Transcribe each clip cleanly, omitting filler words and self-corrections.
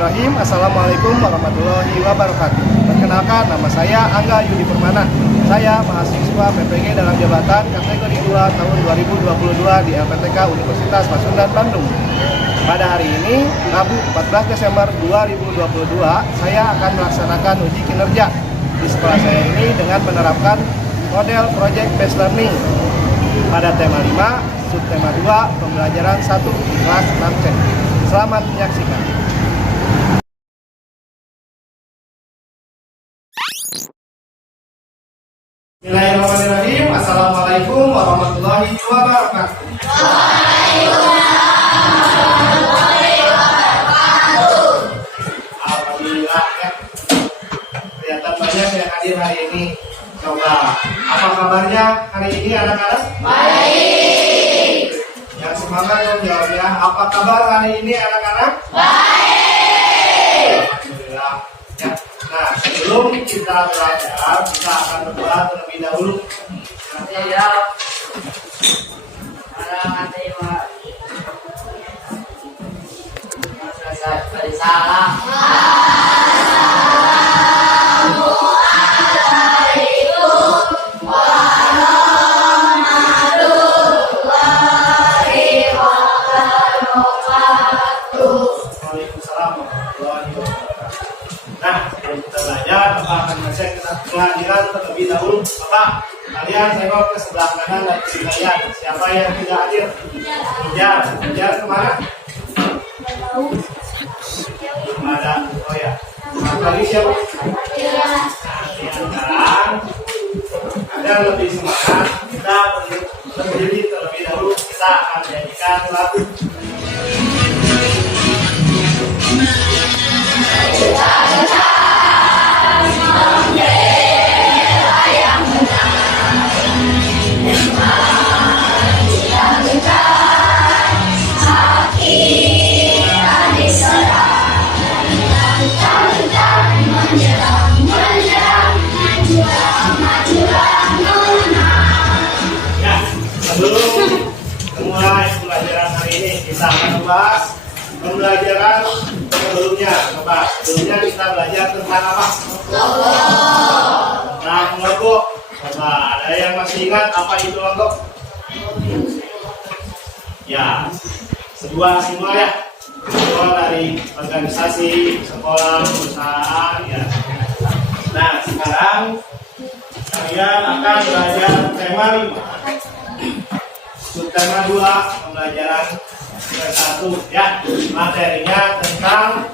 Bismillahirrahmanirrahim. Assalamualaikum warahmatullahi wabarakatuh. Perkenalkan, nama saya Angga Yudi Permana. Saya mahasiswa PPG dalam jabatan kategori 2 tahun 2022 di LPTK Universitas Pasundan, Bandung. Pada hari ini, Rabu 14 Desember 2022, saya akan melaksanakan uji kinerja di sekolah saya ini dengan menerapkan model Project Based Learning pada tema 5, subtema 2, pembelajaran 1, kelas 6C. Selamat menyaksikan. Bismillahirrahmanirrahim. Assalamualaikum warahmatullahi wabarakatuh. Alhamdulillah ya. Kelihatan banyak yang hadir hari ini. Coba, apa kabarnya hari ini anak-anak? Baik. Yang semangat dong jawabnya. Apa kabar hari ini anak-anak? Baik. Alhamdulillah. Ya. Nah, sebelum kita belajar, kita akan berdoa terlebih dahulu. Ya. Salam. Nah, sebelum kita belajar, Bapak akan mengecek kehadiran terlebih dahulu. Bapak, kalian tengok ke sebelah kanan dan kiri kalian. Siapa yang tidak hadir? Kejar kemana? Ada. Oh ya. Lagi siapa? Sekarang agar lebih semangat, kita berdiri terlebih dahulu. Kita akan menyanyikan lagu. Sebelum memulai pembelajaran hari ini, kita akan membahas pembelajaran sebelumnya. Sebelumnya kita belajar tentang apa? Tentang kelompok. Coba, ada yang masih ingat apa itu kelompok? Ya, sebuah simbol ya. Simbol dari organisasi, sekolah, perusahaan ya. Nah, sekarang kalian akan belajar tema 5. Subtema 2, pembelajaran 1 ya. Materinya tentang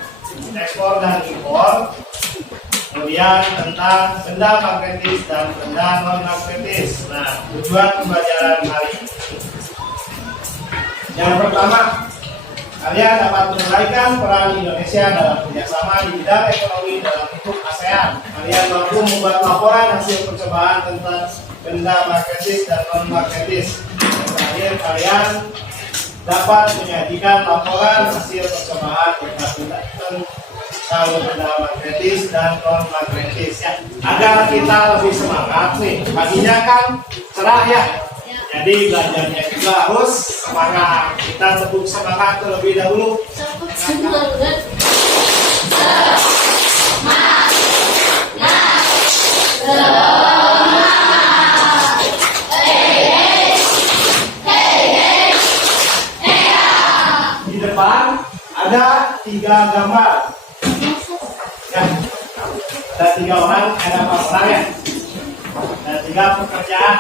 ekspor dan impor. Kemudian tentang benda magnetis dan benda non magnetis. Nah, tujuan pembelajaran hari ini. Yang pertama, kalian dapat menunaikan peran Indonesia dalam kerjasama di bidang ekonomi dalam lingkup ASEAN. Kalian mampu membuat laporan hasil percobaan tentang benda magnetis dan non magnetis. Terakhir, kalian dapat menyajikan laporan hasil percobaan tentang benda magnetis dan non magnetis ya. Agar kita lebih semangat nih. Paginya kan cerah ya. Jadi belajarnya juga harus semangat. Kita tepuk semangat terlebih dahulu. Di depan ada 3 gambar. Ya. Ada 3 orang, ada 4 orang ya. Ada 3 pekerjaan.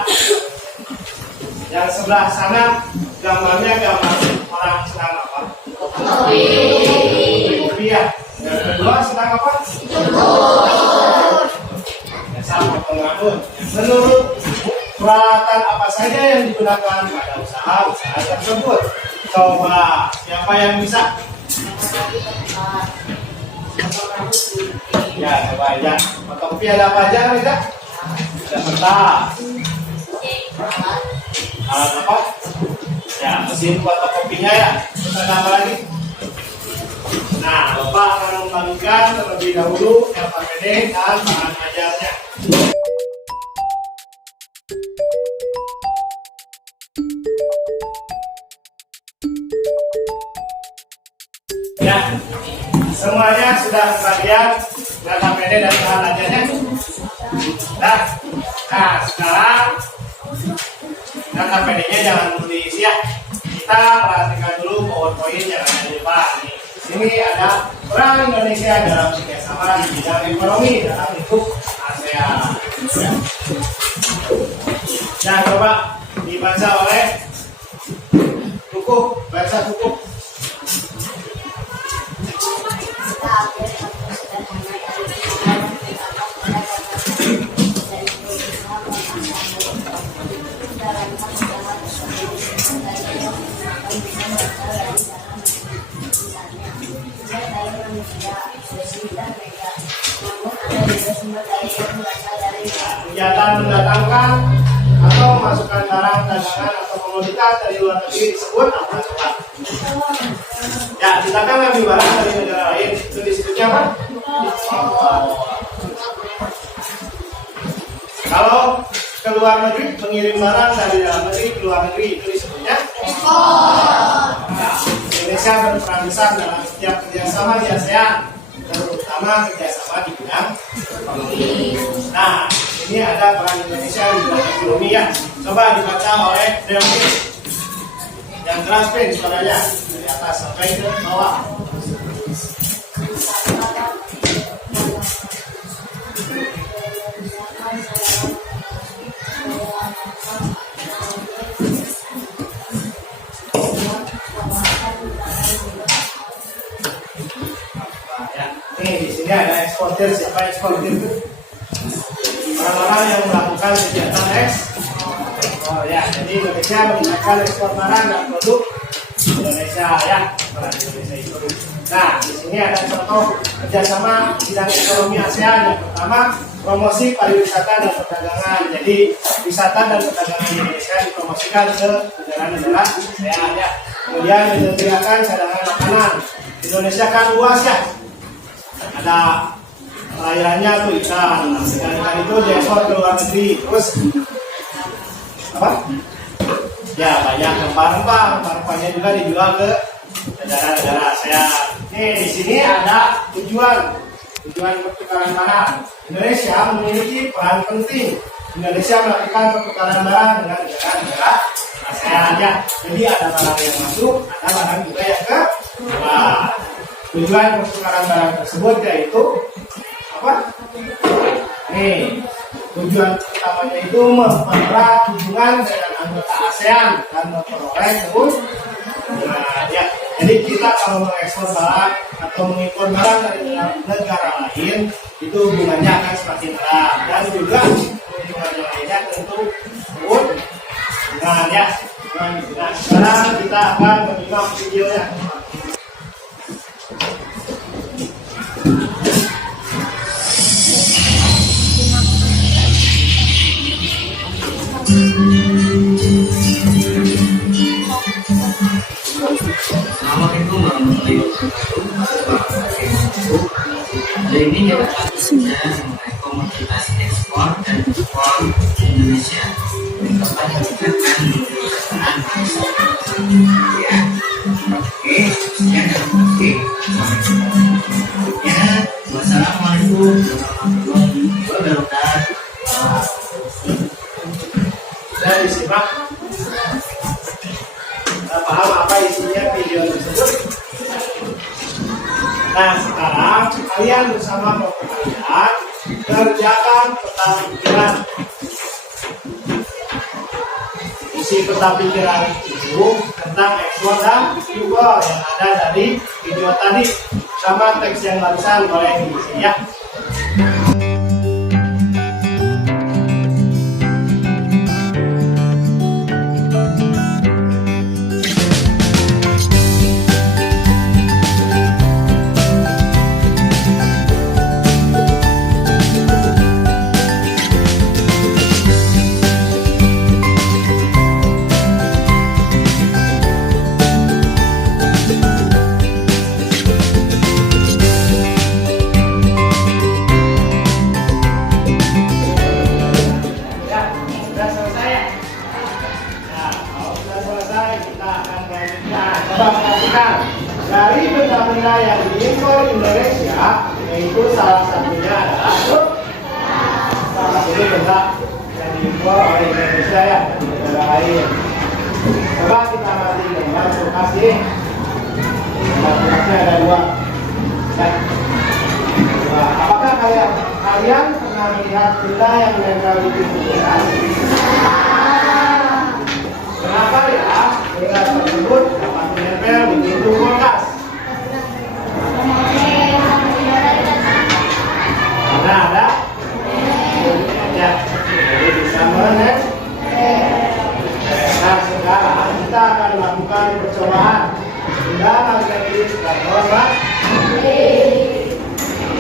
Yang sebelah sana gambarnya gambar orang sedang apa? Kopi ya. Yang kedua sedang apa? Sama pengamun. Menurut peralatan apa saja yang digunakan pada usaha tersebut? Coba siapa yang bisa? Ya, coba aja. Fotokopi ada apa aja, Rida? Ada kertas. Alat apa? Ya, mesin fotokopinya ya. Terus ada apa lagi? Nah, Bapak akan membagikan terlebih dahulu LPPD dan bahan ajarnya. Ya, Semuanya sudah kebagian data PD dan bahan ajarnya. Nah, sekarang data PD-nya jangan dulu diisi ya. Kita perhatikan dulu poin-poin yang ada di depan. Sini ada peran Indonesia dalam kerjasama di bidang ekonomi dalam lingkup ASEAN. Nah, coba dibaca oleh Cukup, baca Cukup. Kegiatan mendatangkan atau memasukkan barang dagangan atau komoditas dari luar negeri disebut apa? Ya, kita kan ngambil barang dari negara lain, itu disebutnya apa? Kalau ke luar negeri mengirim barang dari dalam negeri ke luar negeri, itu disebutnya ekspor. Nah, Indonesia berperan besar dalam setiap kerjasama di ASEAN, terutama kerjasama di bidang ekonomi. Nah, ini ada peran Indonesia di bidang ekonomi ya. Coba dibaca oleh Delvin. Yang keras pin suaranya dari atas sampai ke bawah. Nih di sini ada eksportir. Siapa eksportir itu? Orang-orang yang melakukan kegiatan ekspor ya. Jadi Indonesia menggunakan ekspor barang dan produk Indonesia ya. Barang Indonesia itu. Nah di sini ada contoh kerjasama bidang ekonomi ASEAN. Yang pertama promosi pariwisata dan perdagangan. Jadi wisata dan perdagangan Indonesia dipromosikan ke negara-negara ASEAN ya. Kemudian menyediakan cadangan makanan. Indonesia kan luas ya. Ada perairannya tuh ikan itu diekspor ke luar negeri. Terus apa? Ya banyak rempah-rempahnya juga dijual ke negara-negara ASEAN. Nih di sini ada tujuan pertukaran barang. Indonesia memiliki peran penting. Indonesia melakukan pertukaran barang dengan negara-negara ASEAN ya. Jadi ada barang yang masuk, ada barang juga yang keluar. Tujuan pertukaran barang tersebut yaitu apa? Nih, tujuan utamanya itu mempererat hubungan dengan anggota ASEAN dan memperoleh keuntungan ya. Jadi kita kalau mengekspor barang atau mengimpor barang dari negara lain itu hubungannya akan semakin erat dan juga keuntungan lainnya tentu keuntungan ya. Nah, sekarang kita akan menyimak videonya. Assalamualaikum warahmatullahi wabarakatuh. Hari ini kita akan bicara mengenai komoditas ekspor dan impor Indonesia. Dapat dikatakan perusahaan ya. Oke, sekian dan terima kasih. Ya, wassalamualaikum warahmatullahi wabarakatuh. Sudah disimak? Paham apa isinya video tersebut? Nah sekarang kalian bersama kelompok kalian kerjakan peta pikiran. Isi peta pikiran itu tentang ekspor dan impor yang ada dari video tadi sama teks yang barusan boleh diisi ya. Yaitu salah satunya adalah salah satu benda yang diimpor oleh Indonesia ya di negara lain. Coba kita amati gambar kulkas ini. Kulkasnya ada dua. Ya. Nah, apakah kalian pernah melihat benda yang menempel di pintu kulkas? Kenapa ya benda tersebut dapat menempel di pintu kulkas? Karena ada ya, jadi bisa menempel. Nah, sekarang kita akan melakukan percobaan benda magnetis dan logam.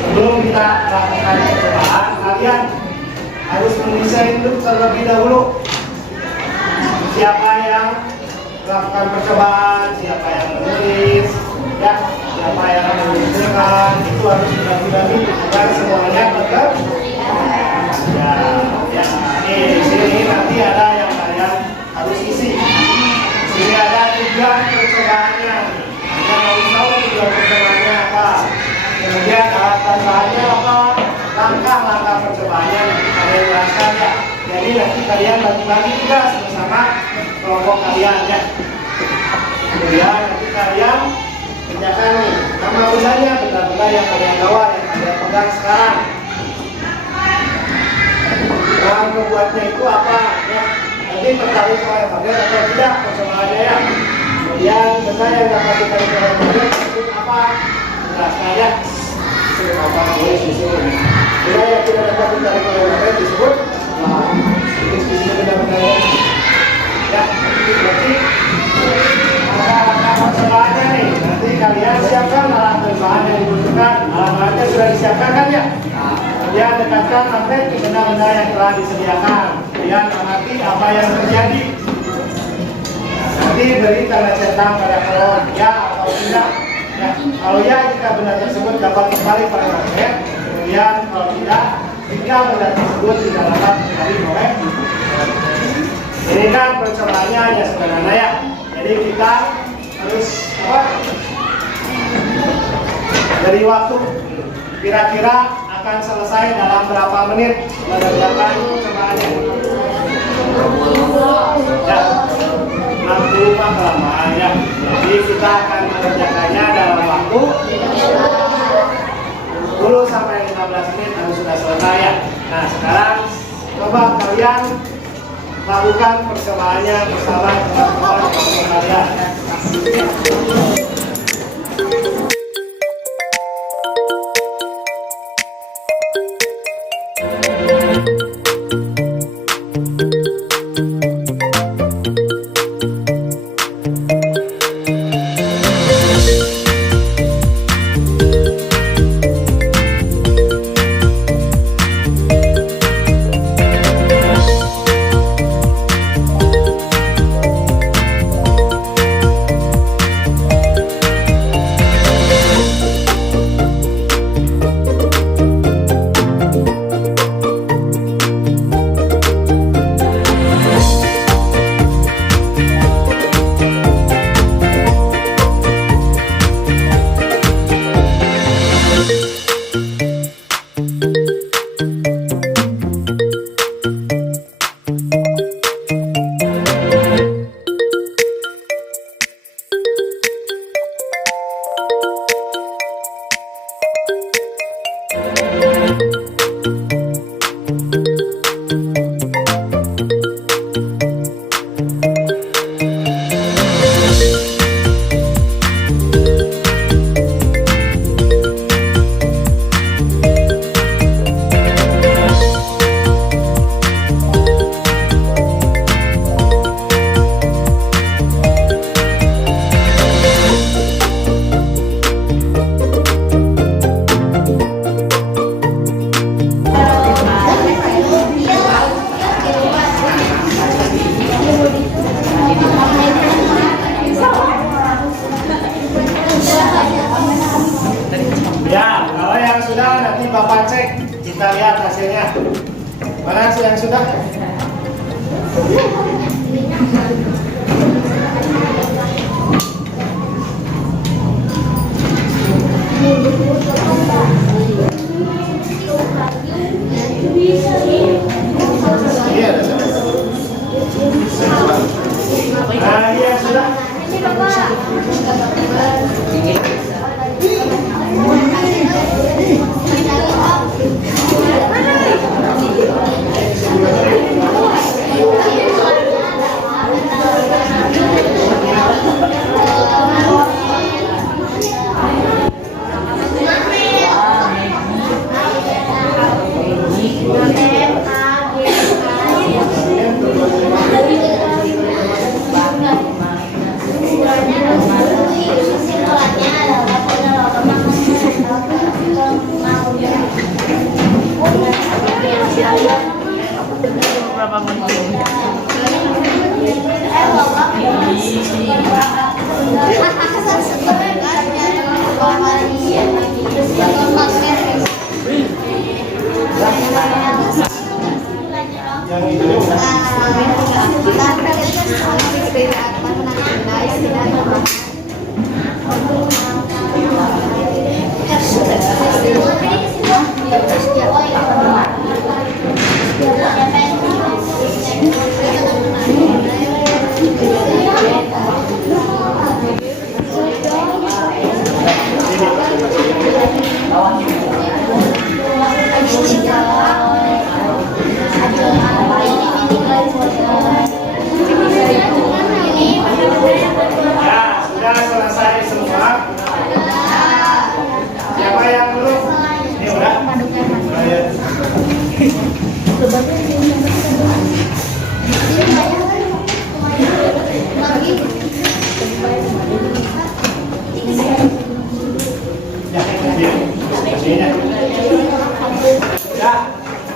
Sebelum kita melakukan percobaan, kalian harus mendesain dulu terlebih dahulu. Siapa yang melakukan percobaan, siapa yang menulis, ya, siapa yang menunjukkan, itu harus dibagi-bagi agar semuanya betul. Ya, ya. Di sini nanti ada yang kalian harus isi. Di sini ada tujuan percobaannya. Kalian harus tahu tujuan percobaannya apa. Kemudian alat tambahannya apa, langkah-langkah percobaannya nanti kalian jelaskan ya. Jadi nanti kalian bagi-bagi tugas bersama kelompok kalian ya. Kemudian nanti kalian kerjakan nih nama bendanya, benda-benda yang kalian bawa, yang kalian pegang sekarang. Bahan pembuatnya itu apa ya? Nanti tertarik oleh magnet atau tidak percobaannya ya. Kemudian benda yang dapat ditarik oleh magnet itu apa? Jelaskan ya. Apa tulis di sini? Benda yang tidak dapat ditarik oleh magnet disebut diskusi benda-bendanya. Ya, berarti ada percobaan nih. Nanti kalian siapkan alat dan bahan yang dibutuhkan. Alat-alatnya sudah disiapkan kan ya? Kemudian dekatkan magnet ke benda-benda yang telah disediakan. Kemudian amati apa yang terjadi. Nanti beri tanda centang pada kolom ya atau tidak. Ya, kalau ya jika benda tersebut dapat kembali pada magnet. Kemudian kalau tidak, jika benda tersebut tidak dapat kembali oleh. Ini kan percobaannya hanya sederhana ya. Jadi kita harus apa? Dari waktu kira-kira akan selesai dalam berapa menit mengerjakan percobaannya? Ya, 60 kelamaan ya. Jadi kita akan mengerjakannya dalam waktu 10 sampai 15 menit harus sudah selesai ya. Nah sekarang coba kalian lakukan percobaannya bersama teman-teman kalian. Bapak cek, kita lihat hasilnya. Mana sih yang sudah? Ya, sudah selesai semua. Siapa yang belum? Ini udah. Ayo. Ya, ya. Ya,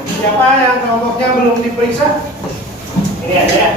siapa yang kelompoknya belum diperiksa? Ini aja ya.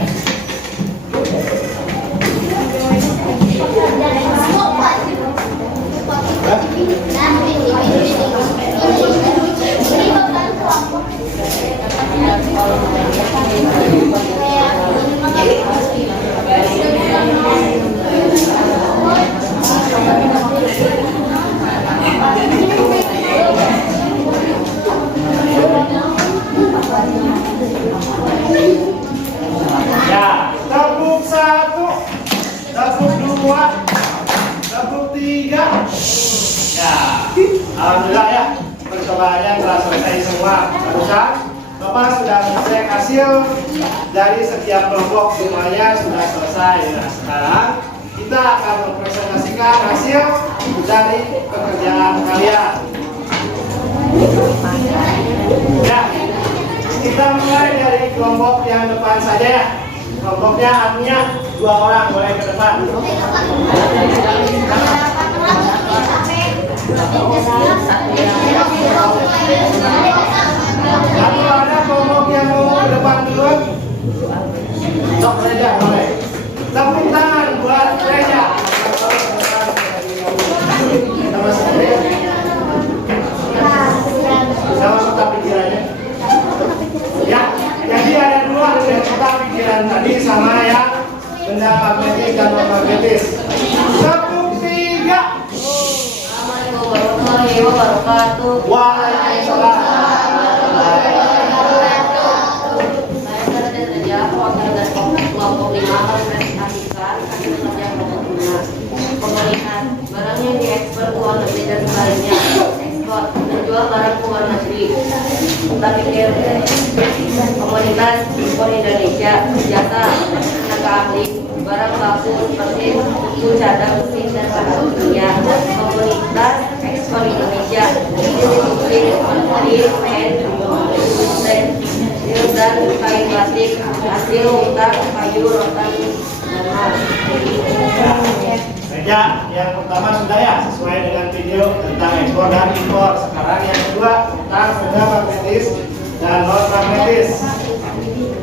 Ya, tepuk 1, tepuk 2, tepuk 3. Ya, alhamdulillah ya, percobaannya telah selesai semua. Barusan Bapak sudah mengecek hasil dari setiap kelompok, semuanya sudah selesai. Nah, sekarang kita akan mempresentasikan hasil dari pekerjaan kalian. Ya, kita mulai dari kelompok yang depan saja ya. Kelompoknya artinya 2 orang, boleh ke depan. Kalau ada kelompok yang mau ke depan duluan, sok Reja boleh. Tepuk tangan buat Reja. Sama suka pikirannya. Ya, jadi ada 2 yang suka pikiran tadi sama yang benda magnetis dan non magnetis. Tepuk 3. Assalamualaikum warahmatullahi wabarakatuh. Waalaikumsalam. Saya Sarah Reja, wakil dari kelompok 5 mempresentasikan hasil kerja kelompok 5. Pemilihan barang yang diekspor ke luar negeri dan sebaliknya. Ekspor menjual barang ke luar negeri. Kita pikir komunitas impor Indonesia, jasa, tenaga ahli, barang baku seperti buku, cadang, mesin, dan bahan kimia. Komunitas ekspor Indonesia disiplin menteri pen, dan kain plastik, hasil hutan, kayu, rotan, dan hal. Reja, yang pertama sudah ya, sesuai dengan video tentang ekspor dan impor. Sekarang yang kedua tentang benda magnetis dan non magnetis.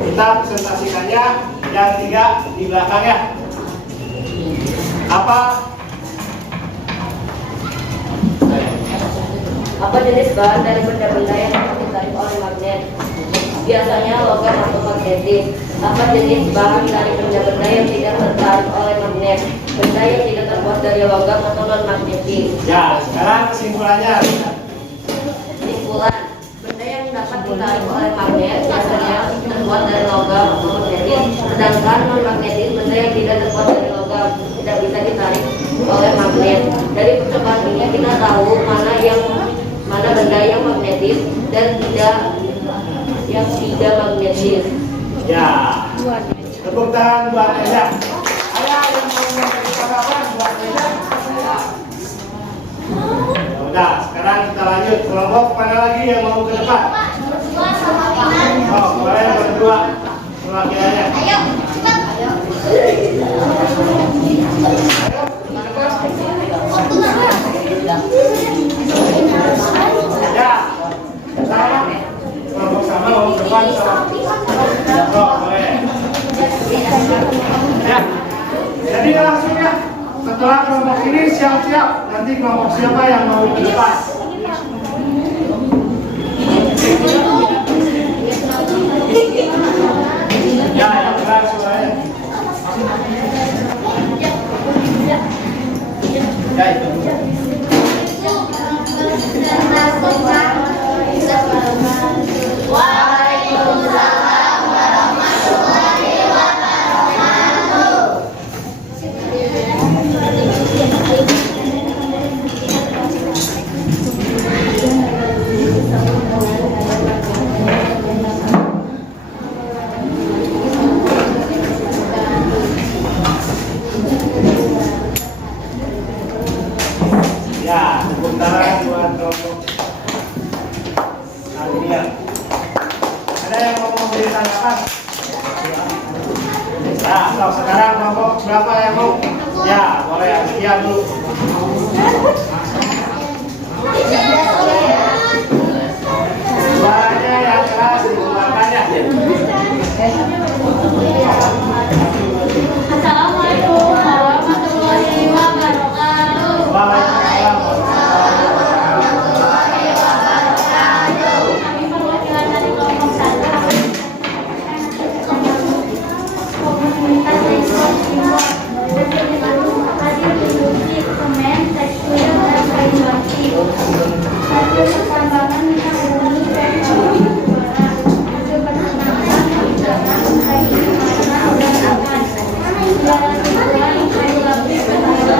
Kita presentasikannya yang 3 di belakang ya. Apa jenis bahan dari benda-benda yang dapat ditarik oleh magnet? Biasanya logam atau magnetis. Apa jenis bahan dari benda-benda yang tidak tertarik oleh magnet? Benda yang tidak terbuat dari logam atau non magnetis. Ya, sekarang kesimpulannya. Kesimpulan, benda yang dapat ditarik oleh magnet biasanya terbuat dari logam atau magnetis. Sedangkan non magnetis, benda yang tidak terbuat dari logam, tidak bisa ditarik oleh magnet. Dari percobaan ini kita tahu mana benda yang magnetis dan yang tidak magnetis. Ya, tepuk tangan buat Reja. Ada yang mau memberi tanggapan buat Reja? Ya udah, sekarang kita lanjut. Kelompok mana lagi yang mau ke depan? Oh, boleh berdua perwakilannya. Ayo, cepat. Ayo, ya, sama. Kelompok sama mau ke depan sama. Oh, boleh. Ya, jadi langsung ya. Setelah kelompok ini siap-siap, nanti kelompok siapa yang mau ke depan? Ya, yang benar suaranya. Ya, itu. Waalaikumsalam warahmatullahi wabarakatuh. ini ya. Ada yang mau memberi tanggapan? Nah, kalau sekarang kelompok berapa yang mau? Ya, boleh sekian dulu. Suaranya yang keras dikeluarkannya. Assalamualaikum warahmatullahi wabarakatuh. Waalaikumsalam. Kami perwakilan dari kelompok 1. Komunitas seksual simbol hadir di semen seksual dan regulasi. Hasil perkembangan minyak bumi dan suara. Hasil perkembangan perjalanan dari mana dan akan. Jalan Tuhan regulasi perjalanan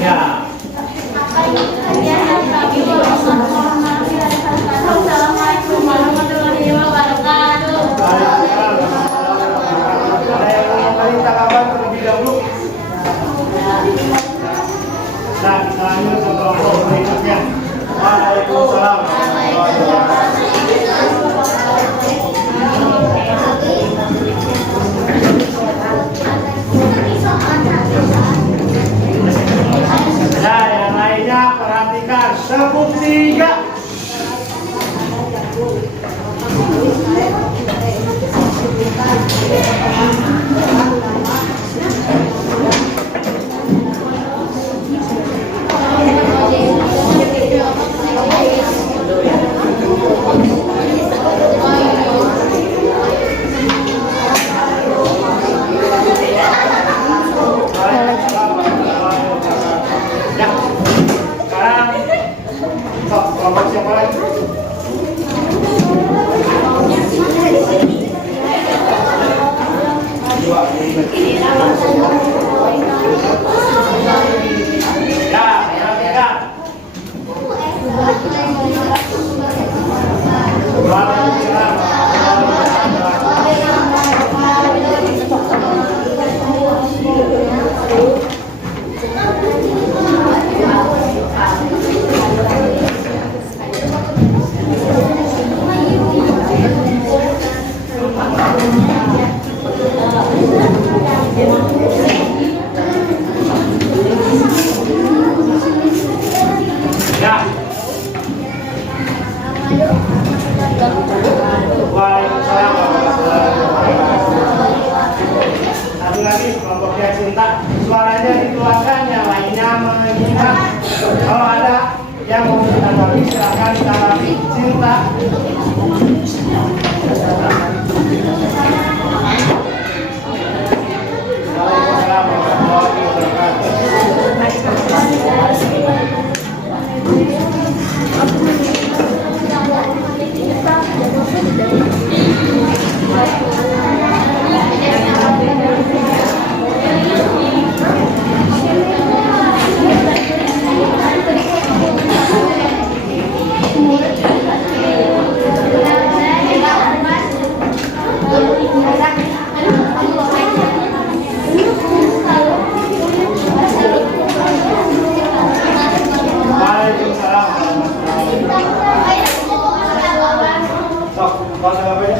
Ya. Assalamualaikum warahmatullahi wabarakatuh. Ada yang ingin beri tanggapan terlebih dahulu? Nah, kita lanjut ke kelompok berikutnya. Waalaikumsalam. Nah, yang lainnya perhatikan, sebut 3. Ya, sekarang sok kelompok siapa lagi? Ya, perhatikan. Ya. Waalaikumsalam. Satu lagi kelompoknya cinta, suaranya dikeluarkan, yang lainnya menyimak. Kalau ada yang mau ditanggapi silakan ditanggapi. Cinta. Waalaikumsalam warahmatullahi Waalaikumsalam warahmatullahi wabarakatuh. Sok, mau tanggapannya?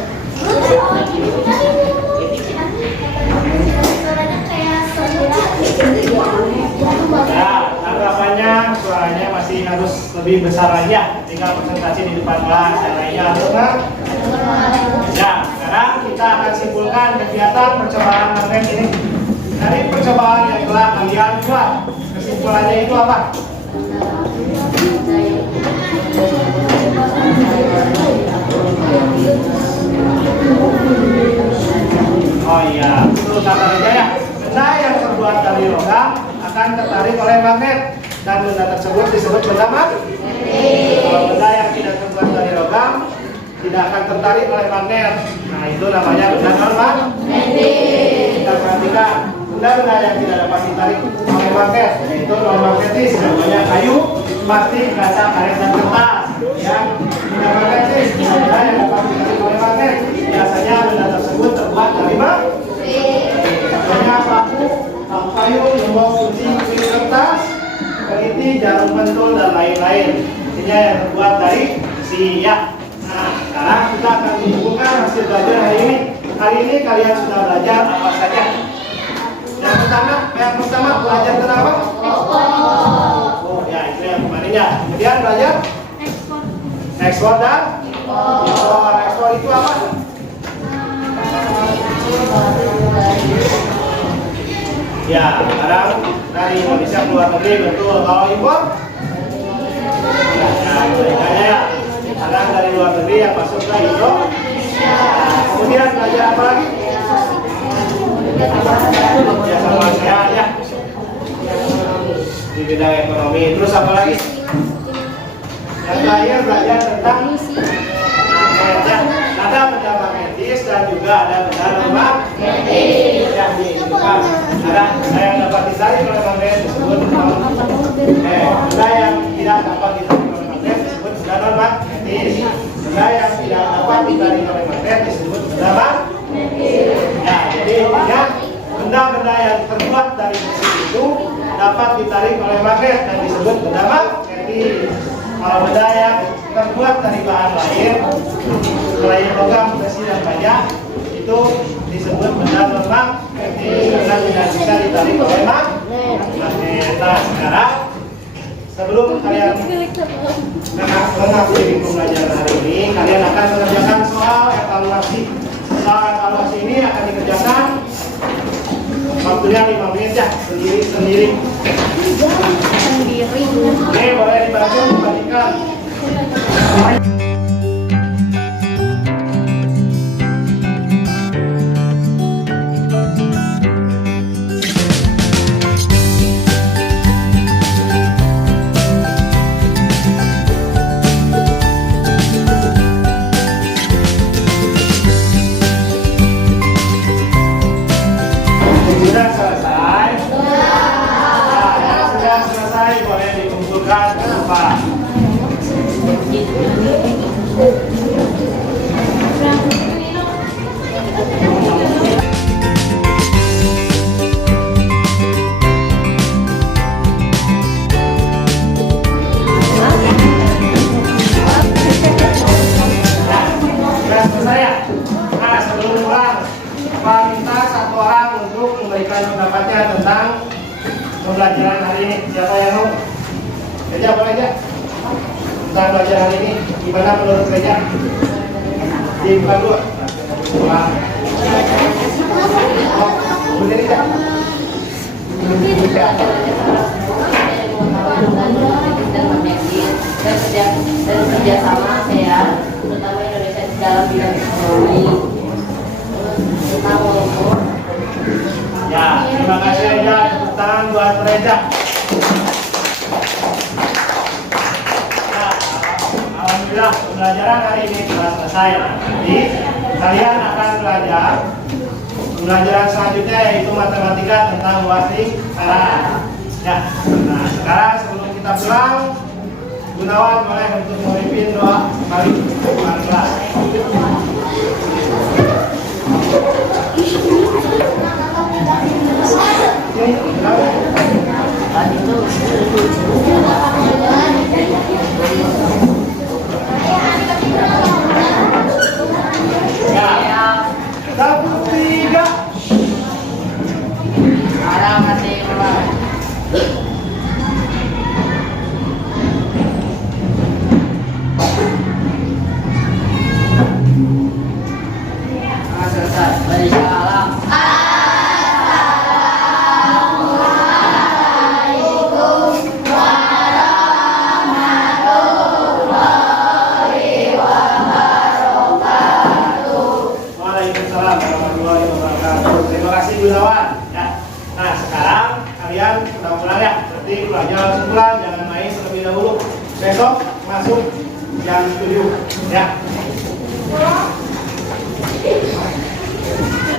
Ya, tanggapannya suaranya masih harus lebih besar lagi ya. Tinggal presentasi di depan kelas, yang lainnya harus enggak? Ya, sekarang kita akan simpulkan kegiatan percobaan magnet ini. Dari percobaan yang telah kalian buat, kesimpulannya itu apa? Oh iya, itu kata aja ya. Benda yang terbuat dari logam akan tertarik oleh magnet dan benda tersebut disebut benda magnet. Kalau benda yang tidak terbuat dari logam tidak akan tertarik oleh magnet. Nah, itu namanya benda non-magnetis. Kita perhatikan benda-benda yang tidak dapat ditarik oleh magnet, yaitu non-magnetis, contohnya kayu, plastik, kaca, karet, dan kertas. payung, gembok, gunting, kulit kertas, teliti, jarum pentul, dan lain-lain. Intinya yang terbuat dari besi ya. Nah, sekarang kita akan mengumpulkan hasil belajar hari ini. Hari ini kalian sudah belajar apa saja? Yang pertama belajar tentang apa? Oh ya, itu yang kemarin ya. Kemudian belajar ekspor dan impor. Ekspor itu apa? Ya, barang dari Indonesia ke luar negeri, betul. Kalau impor? Ya, kebalikannya ya. Barang dari luar negeri yang masuk ke Indonesia. Kemudian belajar apa lagi? Ya, sama saya ya. Di bidang ekonomi. Terus apa lagi? Yang terakhir belajar tentang magnet. Ada benda magnetis dan juga ada benda non-magnetis. Ya, di depan ada benda yang dapat ditarik oleh magnet disebut benda yang tidak dapat ditarik oleh magnet disebut benda non-magnetis. Benda yang tidak dapat ditarik oleh magnet disebut benda magnetis. Ya, jadi intinya benda-benda yang terbuat dari besi itu dapat ditarik oleh magnet dan disebut benda magnetis. Kalau benda yang terbuat dari bahan lain selain logam, besi dan baja itu disebut benda non-magnetis karena tidak bisa ditarik oleh magnet. Nah, sekarang sebelum kalian mengakhiri pembelajaran hari ini, kalian akan mengerjakan soal evaluasi. Soal evaluasi ini akan dikerjakan waktunya 5 menit ya, sendiri-sendiri. Oke, boleh dibantu dibagikan. Sudah selesai? Nah, yang sudah selesai boleh dikumpulkan ke depan. Sudah selesai ya? Nah, sebelum pulang, Pak minta satu orang untuk memberikan pendapatnya tentang pembelajaran hari ini. Siapa yang mau? Reja, boleh aja. Tentang belajar hari ini, gimana menurut Reja? Dibuka dulu. Oh, berdiri ya? Dan kerjasama ASEAN, terutama Indonesia dalam bidang ekonomi. Ya, terima kasih Reja. Tepuk tangan buat Reja. Nah, alhamdulillah pembelajaran hari ini telah selesai. Jadi kalian akan belajar pembelajaran selanjutnya yaitu matematika tentang luas lingkaran. Ya, nah sekarang sebelum kita pulang, Gunawan boleh untuk memimpin doa balik kelas. Ya, satu tiga. Sekarang masih keluar. Selesai. Salam. Waalaikumsalam warahmatullahi wabarakatuh. Terima kasih Gunawan. Ya. Nah sekarang kalian udah pulang ya. Berarti pulangnya langsung pulang, jangan main terlebih dahulu. Besok masuk jam 7 ya.